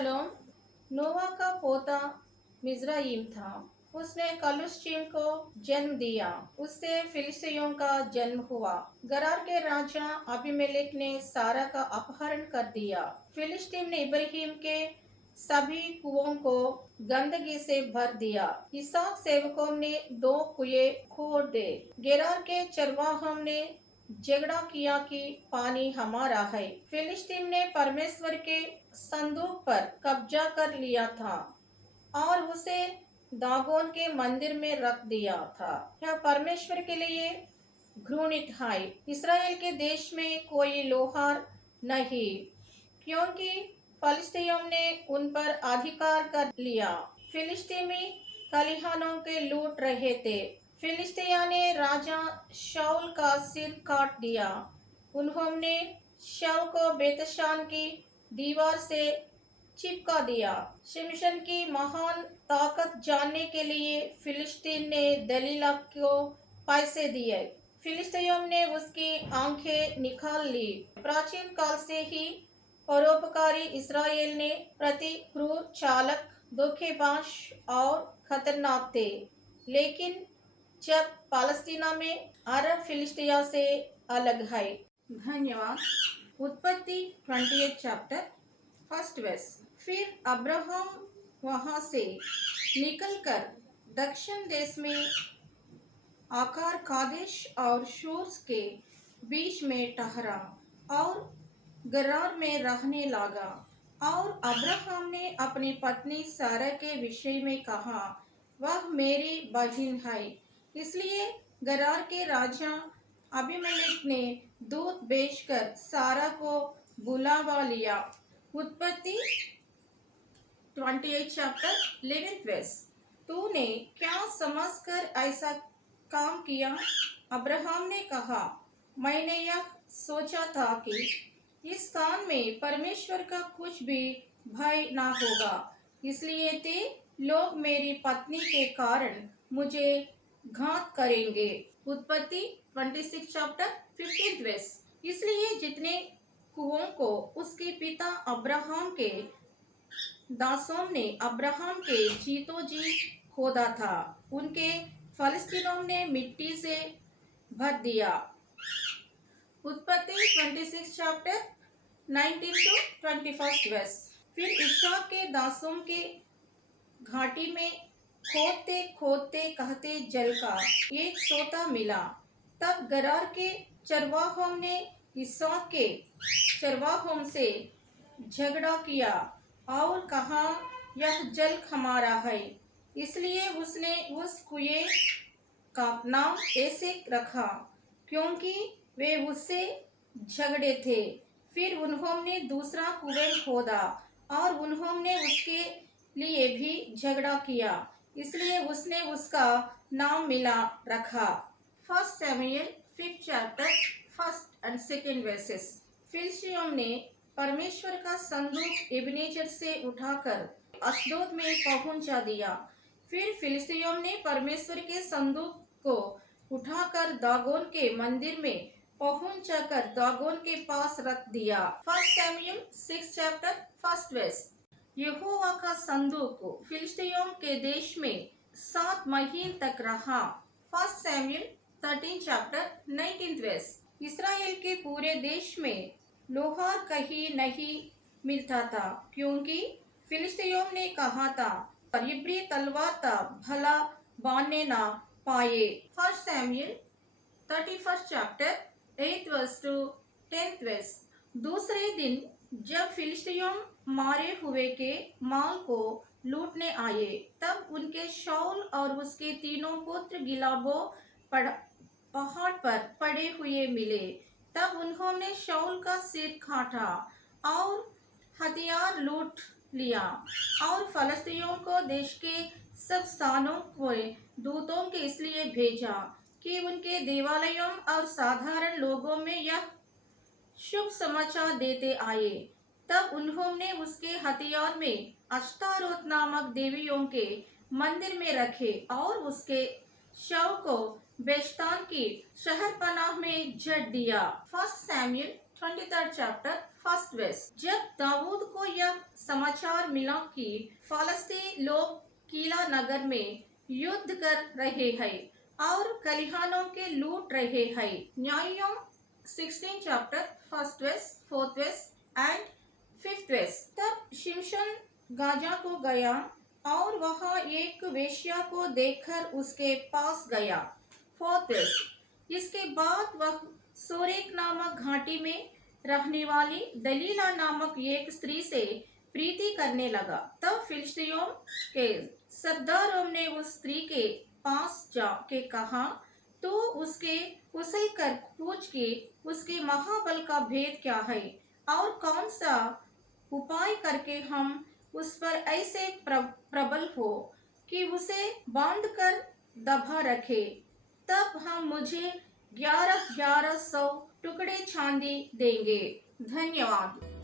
अबशालोम नोवा का पोता मिज़राइम था। उसने कलुश्चीम को जन्म दिया। उससे फिलिस्तीयों का जन्म हुआ। गरार के राजा अबीमेलेक ने सारा का अपहरण कर दिया। फिलिस्तीन ने इब्राहिम के सभी कुओं को गंदगी से भर दिया। इसहाक सेवकों ने 2 कुएं खोद दे। गेरार के चरवाहों ने झगड़ा किया कि पानी हमारा है। फिलिस्तीन ने परमेश्वर के संदूक पर कब्जा कर लिया था और उसे दागोन के मंदिर में रख दिया था। यह परमेश्वर के लिए घृणित है। इसराइल के देश में कोई लोहार नहीं, क्योंकि फिलिस्तीयों ने उन पर अधिकार कर लिया। फिलिस्तीनी खलिहानों के लूट रहे थे। फिलिस्तिया ने राजा शाऊल का सिर काट दिया। उन्होंने शव को बेतशान की दीवार से चिपका दिया। शिमशन की महान ताकत जानने के लिए फिलिस्तीन ने दलीला को पैसे दिए। फिलिस्तीयों ने उसकी आंखें निकाल ली। प्राचीन काल से ही परोपकारी इसराइल ने प्रति क्रूर, चालक, धोखेबाज और खतरनाक थे। लेकिन जब पालस्तीना में अरब फिलिस्तिया से अलग है। धन्यवाद। उत्पत्ति 28 चैप्टर 1 वर्स। फिर अब्राहम वहां से निकलकर दक्षिण देश में आकार कादेश और शूर के बीच में ठहरा और गरार में रहने लगा। और अब्राहम ने अपनी पत्नी सारा के विषय में कहा, वह मेरी बहन है। इसलिए गरार के राजा अबीमेलेक ने दूत भेजकर सारा को बुलावा लिया। उत्पत्ति 28 चैप्टर 11 वर्स। तूने क्या समझकर ऐसा काम किया? अब्राहम ने कहा, मैंने यह सोचा था कि इस स्थान में परमेश्वर का कुछ भी भय ना होगा, इसलिए ते लोग मेरी पत्नी के कारण मुझे घात करेंगे। उत्पत्ति 26 चैप्टर 15 वर्स। इसलिए जितने कुओं को उसके पिता अब्राहम के दासों ने अब्राहम के जीतो जी खोदा था, उनके फिलिस्तीनों ने मिट्टी से भर दिया। उत्पत्ति 26 चैप्टर 19 to 21 वर्स। फिर इसहाक के दासों के घाटी में खोदते खोदते कहते जल का एक सोता मिला। तब गरार के चरवाहों ने इसहाक के चरवाहों से झगड़ा किया और कहा, यह जल हमारा है। इसलिए उसने उस कुएं का नाम ऐसे रखा, क्योंकि वे उससे झगड़े थे। फिर उन्होंने दूसरा कुएं खोदा और उन्होंने उसके लिए भी झगड़ा किया, इसलिए उसने उसका नाम मिला रखा। 1 सैमुएल 5 चैप्टर 1 and 2 वर्सेस। फिलिस्तियों ने परमेश्वर का संदूक एबेनेजर से उठाकर अश्दोद में पहुंचा दिया। फिर फिलिस्तियों ने परमेश्वर के संदूक को उठाकर दागोन के मंदिर में पहुंचाकर दागोन के पास रख दिया। 1 सैमुएल 6 चैप्टर 1 वर्स। यहोवा का संदूक फिलिस्तियों के देश में 7 महीने तक रहा। 1 सैमुएल 13 चैप्टर 19 वर्स। इसराइल के पूरे देश में लोहार कहीं नहीं मिलता था, क्योंकि फिलिस्तियों ने कहा था, इब्री तलवार था भला बांधने ना पाए। 1 Samuel 31 chapter 8 verse to 10 verse. दूसरे दिन जब फिलिस्तियों मारे हुए के माल को लूटने आए, तब उनके शाऊल और उसके तीनों पुत्र गिलाबो पहाड़ पर पड़े हुए मिले। तब उन्होंने शाऊल का सिर काटा और हथियार लूट लिया और फिलिस्तियों को देश के सब स्थानों को दूतों के इसलिए भेजा कि उनके देवालयों और साधारण लोगों में यह शुभ समाचार देते आए। तब उन्होंने उसके हथियार में अश्तारोत नामक देवियों के मंदिर में रखे और उसके शव को बेश्तान की शहरपनाह में जड़ दिया। 1 Samuel 23rd chapter, first verse. जब दाऊद को यह समाचार मिला कि फलस्तीन लोग कीला नगर में युद्ध कर रहे हैं और खलिहानों के लूट रहे हैं। न्यायों 16 chapter, first verse, fourth verse and fifth verse. तब शिमशोन गाजा को गया और वहाँ एक वेश्या को देखकर उसके पास गया। Fourth verse. इसके बाद वह सोरेक नामक घाटी में रहने वाली दलीला नामक एक स्त्री से प्रीति करने लगा। तब फिलिस्तियों के सरदारों ने उस स्त्री के पास जाके कहा, तो उसके उसल कर पूछ के उसके महाबल का भेद क्या है और कौन सा उपाय करके हम उस पर ऐसे प्रबल हो कि उसे बांध कर दबा रखे, तब हम मुझे 1100 टुकड़े चांदी देंगे। धन्यवाद।